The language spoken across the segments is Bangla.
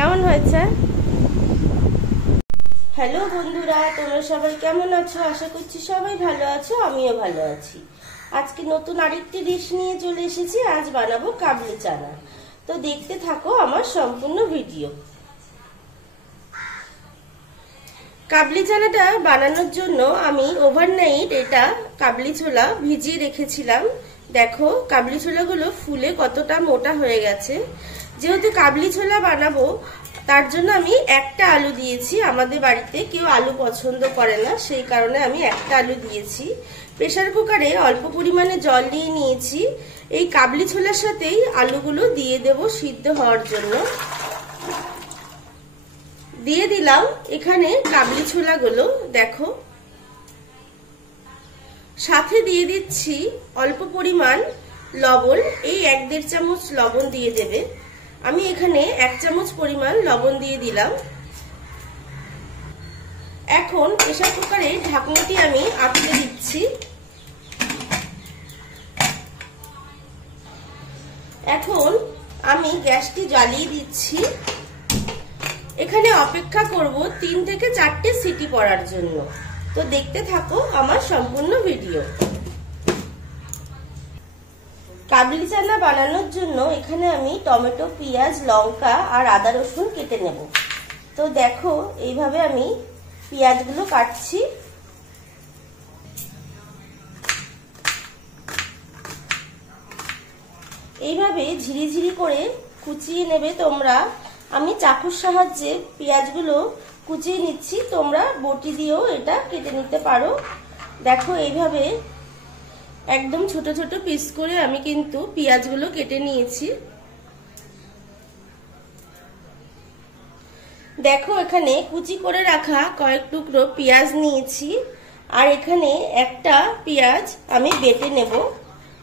কেমন হয়েছে? হ্যালো বন্ধুরা, তোমরা সবাই কেমন আছো? আশা করছি সবাই ভালো আছো, আমিও ভালো আছি। আজকে নতুন আরেকটি ডিশ নিয়ে চলে এসেছি। আজ বানাবো কাবলি চানা। তো দেখতে থাকো আমার সম্পূর্ণ ভিডিও। কাবলি চানাটা বানানোর জন্য আমি ওভারনাইট এটা কাবলি ছোলা ভিজিয়ে রেখেছিলাম। দেখো কাবলি ছোলাগুলো ফুলে কতটা মোটা হয়ে গেছে। যেহেতু কাবলি ছোলা বানাবো তার জন্য আমি একটা আলু দিয়েছি। আমাদের বাড়িতে কেউ আলু পছন্দ করে না, সেই কারণে আমি একটা আলু দিয়েছি। প্রেসার কুকারে অল্প পরিমাণে জল নিয়ে নিয়েছি। এই কাবলি ছোলার সাথেই আলুগুলো দিয়ে দেব সিদ্ধ হওয়ার জন্য। দিয়ে দিলাম এখানে কাবলি ছোলাগুলো। দেখো সাথে দিয়ে দিচ্ছি অল্প পরিমাণ লবণ। এই 1-1.5 চামচ লবণ দিয়ে দেবে। আমি এখানে 1 চামচ পরিমাণ লবণ দিয়ে দিলাম। এখন প্রেসার কুকারে ঢাকনাটি আমি আটকে দিচ্ছি। এখন আমি গ্যাসটি জ্বালিয়ে দিচ্ছি। এখানে অপেক্ষা করব 3 থেকে 4টে সিটি পড়ার জন্য। তো দেখতে থাকো আমার সম্পূর্ণ ভিডিও। কাবলি চানা বানানোর জন্য এখানে আমি টমেটো, পেঁয়াজ, লঙ্কা আর আদা রসুন কেটে নেব। তো দেখো এইভাবে আমি পেঁয়াজগুলো কাটছি। এইভাবে ঝিরিঝিরি করে কুচিয়ে নেবে তোমরা। আমি চাকুর সাহায্যে পেঁয়াজগুলো কুচিয়ে নিচ্ছি, তোমরা বটি দিয়েও এটা কেটে নিতে পারো। দেখো এইভাবে একদম ছোট ছোট পিস করে আমি কিন্তু পেঁয়াজগুলো কেটে নিয়েছি। দেখো এখানে কুচি করে রাখা কয়েক টুকরো পেঁয়াজ নিয়েছি, আর এখানে একটা পেঁয়াজ আমি বেটে নেব।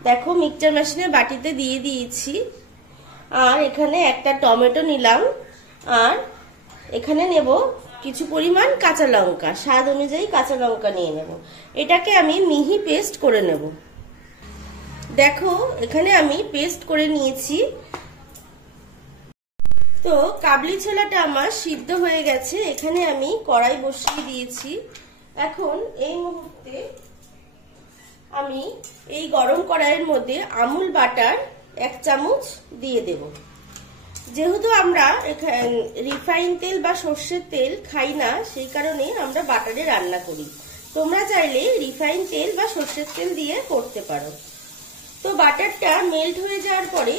দেখো মিক্সচার মেশিনের বাটিতে দিয়ে দিয়েছি। আর এখানে একটা টমেটো নিলাম, আর এখানে নেব কিছু পরিমাণ কাঁচা লঙ্কা। স্বাদ অনুযায়ী কাঁচা লঙ্কা নিয়ে নেব। এটাকে আমি মিহি পেস্ট করে নেব। দেখো এখানে আমি পেস্ট করে নিয়েছি। তো কাবলি ছোলাটা আমার সিদ্ধ হয়ে গেছে। এখানে আমি কড়াই বসিয়ে দিয়েছি। এখন এই মুহূর্তে আমি এই গরম কড়াইয়ের মধ্যে আমুল বাটার 1 চামচ দিয়ে দেব। যেহেতু আমরা রিফাইন তেল বা সর্ষের তেল খাই না, সেই কারণে আমরা বাটারে রান্না করি। তোমরা চাইলে রিফাইন তেল বা সর্ষের তেল দিয়ে করতে পারো। তো বাটারটা মেল্ট হয়ে যাওয়ার পরে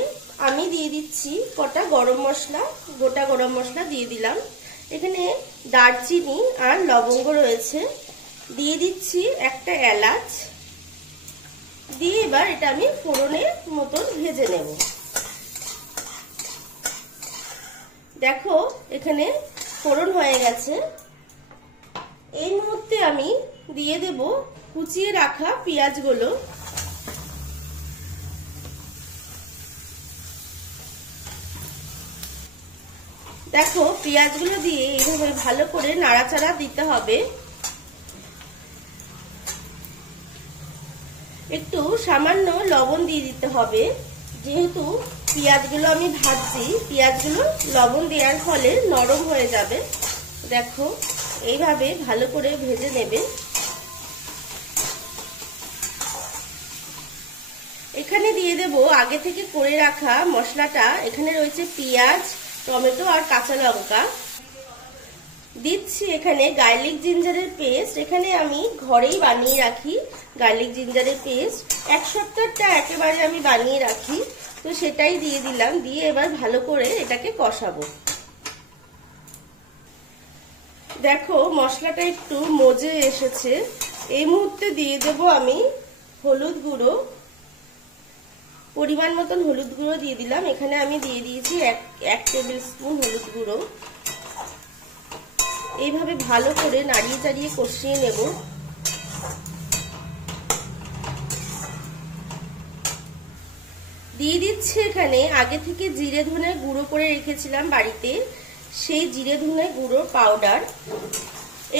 আমি দিয়ে দিচ্ছি কটা গরম মশলা, গোটা গরম মশলা দিয়ে দিলাম। এখানে দারচিনি আর লবঙ্গ রয়েছে। দিয়ে দিচ্ছি একটা এলাচ। দিয়ে এবার এটা আমি ফোড়নের মতন ভেজে নেব। দেখো এখানে ফোড়ন হয়ে গেছে। এই মুহূর্তে আমি দিয়ে দেব কুচিয়ে রাখা পেঁয়াজগুলো। দেখো পেঁয়াজগুলো দিয়ে এইভাবে ভালো করে নাড়াচাড়া দিতে হবে। একটু সামান্য লবণ দিয়ে দিতে হবে, যেহেতু পেঁয়াজগুলো আমি ভাজছি। পেঁয়াজগুলো লবণ দেওয়ার ফলে নরম হয়ে যাবে। দেখো এইভাবে ভালো করে ভেজে নেবে। এখানে দিয়ে দেব আগে থেকে করে রাখা মশলাটা। এখানে রয়েছে পেঁয়াজ, টমেটো আর কাঁচা লঙ্কা। দিচ্ছি এখানে গার্লিক জিঞ্জারের পেস্ট। এখানে আমি ঘরেই বানিয়ে রাখি গার্লিক জিঞ্জারের পেস্ট। 1 সপ্তাহটা একেবারে আমি বানিয়ে রাখি, তো সেটাই দিয়ে দিলাম। দিয়ে এবার ভালো করে এটাকে কষাবো। দেখো মশলাটা একটু মজে এসেছে। এই মুহূর্তে দিয়ে দেব আমি হলুদ গুঁড়ো। পরিমাণ মতন হলুদ গুঁড়ো দিয়ে দিলাম। এখানে আমি দিয়ে দিয়েছি 1 টেবিল স্পুন হলুদ গুঁড়ো। এইভাবে ভালো করে নাড়িয়ে চাড়িয়ে কষিয়ে নেব। দিয়ে দিচ্ছি এখানে আগে থেকে জিরে ধনে গুঁড়ো করে রেখেছিলাম বাড়িতে, সেই জিরে ধনে গুঁড়ো পাউডার।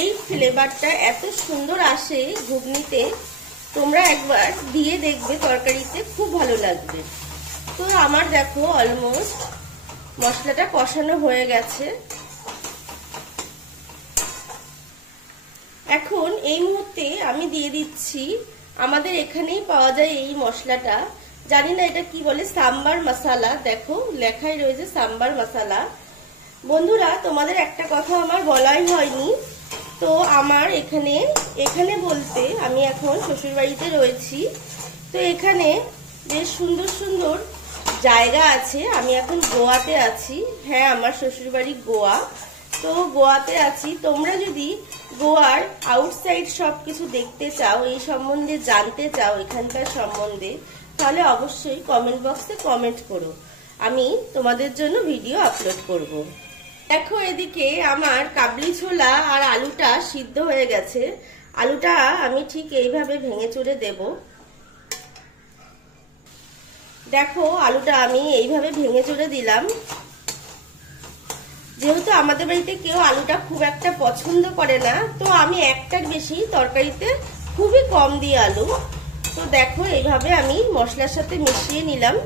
এই ফ্লেভারটা এত সুন্দর আসে ঘুগনিতে, তোমরা একবার দিয়ে দেখবে, তরকারিতে খুব ভালো লাগবে। তো আমার দেখো অলমোস্ট মশলাটা কষানো হয়ে গেছে। এখন এই মুহূর্তে আমি দিয়ে দিচ্ছি, আমাদের এখানেই পাওয়া যায় এই মশলাটা, জানি না এটা কি বলে, সাম্বার মশলা। দেখো লেখাই রয়েছে সাম্বার মশলা। বন্ধুরা, তোমাদের একটা কথা আমার বলাই হয়নি, তো আমার এখানে বলতে আমি এখন শ্বশুরবাড়িতে রয়েছি, তো এখানে বেশ সুন্দর সুন্দর জায়গা আছে। আমি এখন গোয়াতে আছি। হ্যাঁ, আমার শ্বশুরবাড়ি গোয়া, তো গোয়াতে আছি। তোমরা যদি গোয়ার আউটসাইড সবকিছু দেখতে চাও, এই সম্বন্ধে জানতে চাও, এখানকার সম্বন্ধে, তাহলে অবশ্যই কমেন্ট বক্সে কমেন্ট করো, আমি তোমাদের জন্য ভিডিও আপলোড করব। দেখো এদিকে আমার কাবলি ছোলা আর আলুটা সিদ্ধ হয়ে গেছে। আলুটা আমি ঠিক এইভাবে ভেঙে চুরে দেব। দেখো আলুটা আমি এইভাবে ভেঙে চুরে দিলাম। যেহেতু আমাদের বাড়িতে কেউ আলুটা খুব একটা পছন্দ করে না, তো আমি একটার বেশি তরকারিতে খুবই কম দিই আলু। তো দেখো এইভাবে আমি মশলার সাথে মিশিয়ে নিলাম।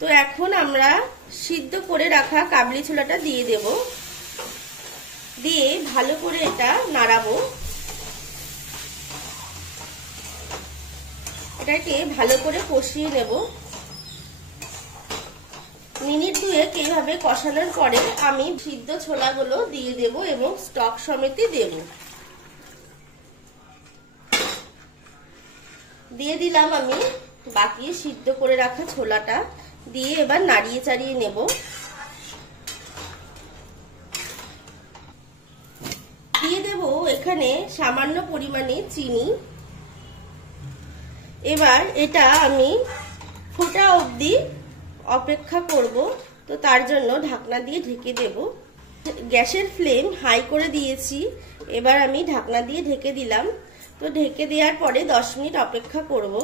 তো এখন আমরা সিদ্ধ করে রাখা কাবলি ছোলাটা দিয়ে দেব, দিয়ে ভালো করে এটা নাড়াবো। এটাকে ভালো করে কষিয়ে নেব। মিনিট দুয়েক এইভাবে কষানোর পরে আমি সিদ্ধ ছোলাগুলো দিয়ে দেব এবং স্টক সমেত দেব। দিয়ে দিলাম আমি বাকি সিদ্ধ করে রাখা ছোলাটা, দিয়ে এবার নাড়িয়ে চাড়িয়ে নেব। দিয়ে দেব এখানে সামান্য পরিমাণে চিনি। এবার এটা আমি ফোটা অবধি অপেক্ষা করব, তো তার জন্য ঢাকনা দিয়ে ঢেকে দেব। গ্যাসের ফ্লেম হাই করে দিয়েছি, এবার আমি ঢাকনা দিয়ে ঢেকে দিলাম। তো ঢেকে দেওয়ার পরে 10 মিনিট অপেক্ষা করব।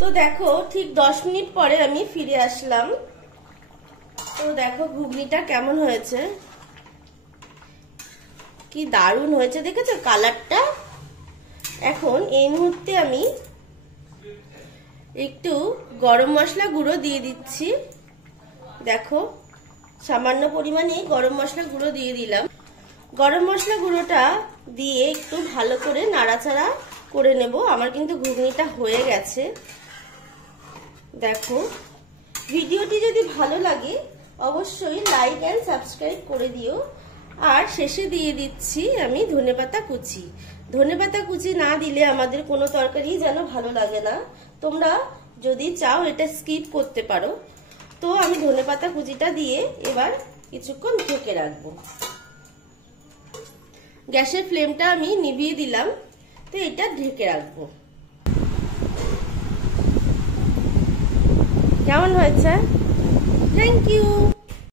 তো দেখো ঠিক 10 মিনিট পরে আমি ফিরে আসলাম। তো দেখো ঘুগনিটা কেমন হয়েছে, কি দারুণ হয়েছে, দেখেছো কালারটা। এখন এই মুহূর্তে আমি একটু গরম মশলা গুঁড়ো দিয়ে দিচ্ছি। দেখো সামান্য পরিমাণে গরম মশলা গুঁড়ো দিয়ে দিলাম। গরম মশলা গুঁড়োটা দিয়ে একটু ভালো করে নাড়াচাড়া করে নেব। আমার কিন্তু ঘুগনিটা হয়ে গেছে। দেখো ভিডিওটি যদি ভালো লাগে অবশ্যই লাইক এন্ড সাবস্ক্রাইব করে দিও। আর শেষে দিয়ে দিচ্ছি আমি ধনেপাতা কুচি। ধনেপাতা কুচি না দিলে আমাদের কোনো তরকারি যেন ভালো লাগে না। তোমরা যদি চাও এটা স্কিপ করতে পারো। তো আমি ধনেপাতা কুচিটা দিয়ে এবার কিছুক্ষণ ঢেকে রাখবো। গ্যাসের ফ্লেমটা আমি নিভিয়ে দিলাম, তো এটা ঢেকে রাখবো। কেমন হয়েছে? Thank you.